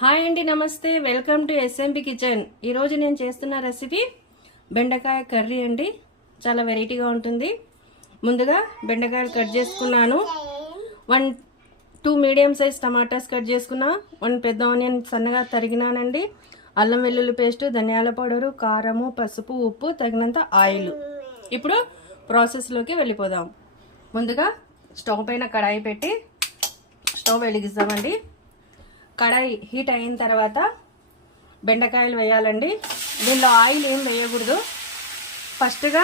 Hi అండి, నమస్తే. Welcome to SMP kitchen. ఈరోజు నేను చేస్తున్న రెసిపీ బెండకాయ కర్రీ అండి. చాలా వెరైటీగా ఉంటుంది. ముందుగా బెండకాయలు కట్ చేసుకున్నాను. 2 మీడియం సైజ్ టమాటాస్ కట్ చేసుకున్నా. 1 పెద్ద ఆనియన్ సన్నగా తరిగినానండి. అల్లం వెల్లుల్లి పేస్ట్, ధనియాల పౌడరు, కారము, పసుపు, ఉప్పు, తగినంత ఆయిల్. ఇప్పుడు ప్రాసెస్లోకి వెళ్ళిపోదాం. ముందుగా స్టవ్ పైన కడాయి పెట్టి స్టవ్ వెలిగిస్తామండి. కడాయి హీట్ అయిన తర్వాత బెండకాయలు వేయాలండి. దీనిలో ఆయిల్ ఏం వేయకూడదు. ఫస్ట్గా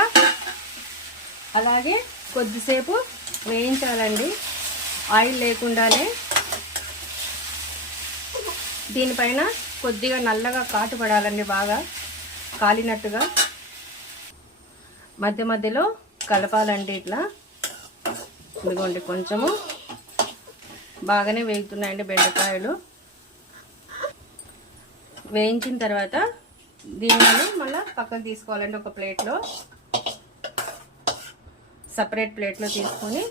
అలాగే కొద్దిసేపు వేయించాలండి, ఆయిల్ లేకుండానే. దీనిపైన కొద్దిగా నల్లగా కాటు పడాలండి, బాగా కాలినట్టుగా. మధ్య మధ్యలో కలపాలండి ఇట్లా. ఇదిగోండి, కొంచెము బాగానే వేగుతున్నాయండి బెండకాయలు. వేయించిన తర్వాత దీనిని మళ్ళీ పక్కకు తీసుకోవాలండి. ఒక ప్లేట్లో, సపరేట్ ప్లేట్లో తీసుకొని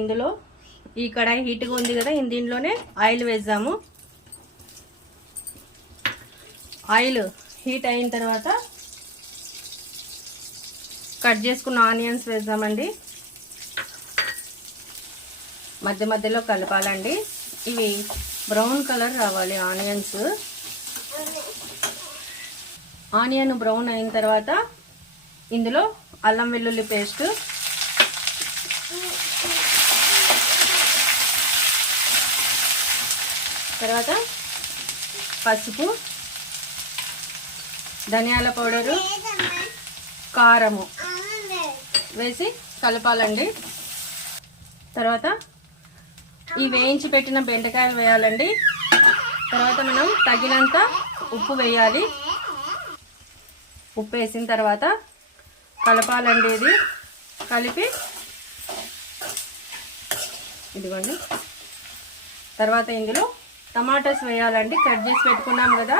ఇందులో ఈ కడాయి హీట్గా ఉంది కదా, దీంట్లోనే ఆయిల్ వేద్దాము. ఆయిల్ హీట్ అయిన తర్వాత కట్ చేసుకున్న ఆనియన్స్ వేద్దామండి. మధ్య మధ్యలో కలపాలండి. ఇవి బ్రౌన్ కలర్ రావాలి ఆనియన్స్. ఆనియన్ బ్రౌన్ అయిన తర్వాత ఇందులో అల్లం వెల్లుల్లి పేస్ట్, తర్వాత పసుపు, ధనియాల పౌడరు, కారము వేసి కలపాలండి. తర్వాత ఈ వేయించి పెట్టిన బెండకాయలు వేయాలండి. తర్వాత మనం తగినంత ఉప్పు వేయాలి. ఉప్పు వేసిన తర్వాత కలపాలండి. ఇది కలిపి ఇదిగోండి. తర్వాత ఇందులో టమాటాస్ వేయాలండి. కట్ చేసి పెట్టుకున్నాం కదా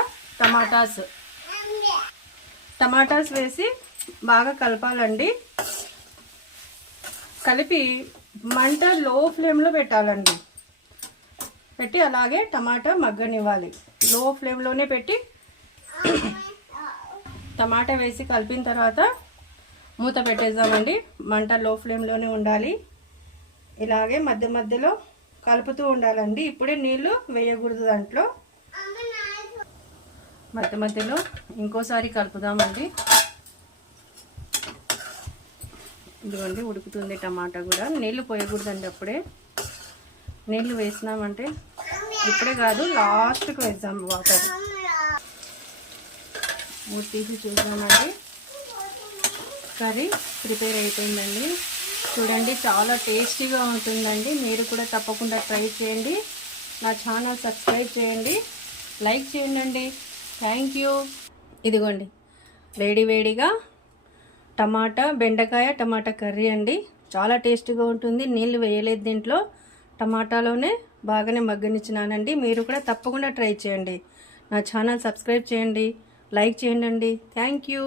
టమాటాస్ వేసి బాగా కలపాలండి. కలిపి మంట లో ఫ్లేమ్లో పెట్టాలండి. పెట్టి అలాగే టమాటా మగ్గనివ్వాలి. లో ఫ్లేమ్లోనే పెట్టి టమాటా వేసి కలిపిన తర్వాత మూత పెట్టేద్దామండి. మంట లో ఫ్లేమ్లోనే ఉండాలి. ఇలాగే మధ్య మధ్యలో కలుపుతూ ఉండాలండి. ఇప్పుడే నీళ్ళు వేయకూడదు దాంట్లో. మధ్య మధ్యలో ఇంకోసారి కలుపుదామండి. ఇదిగోండి, ఉడుకుతుంది టమాటా కూడా. నీళ్ళు పోయకూడదండి అప్పుడే. నీళ్ళు వేసినామంటే ఇప్పుడే కాదు, లాస్ట్కి వేద్దాం వాటర్. మూడు తీసి చూద్దామండి. కర్రీ ప్రిపేర్ అయిపోయిందండి. చూడండి, చాలా టేస్టీగా ఉంటుందండి. మీరు కూడా తప్పకుండా ట్రై చేయండి. నా ఛానల్ సబ్స్క్రైబ్ చేయండి, లైక్ చేయండి. Thank you. ఇదిగోండి, వేడి వేడిగా బెండకాయ టమాటా కర్రీ అండి. చాలా టేస్టీగా ఉంటుంది. నీళ్ళు వేయలేదు దీంట్లో, టమాటాలోనే బాగానే మగ్గనిచ్చినానండి. మీరు కూడా తప్పకుండా ట్రై చేయండి. నా ఛానల్ సబ్స్క్రైబ్ చేయండి, లైక్ చేయండి. Thank you.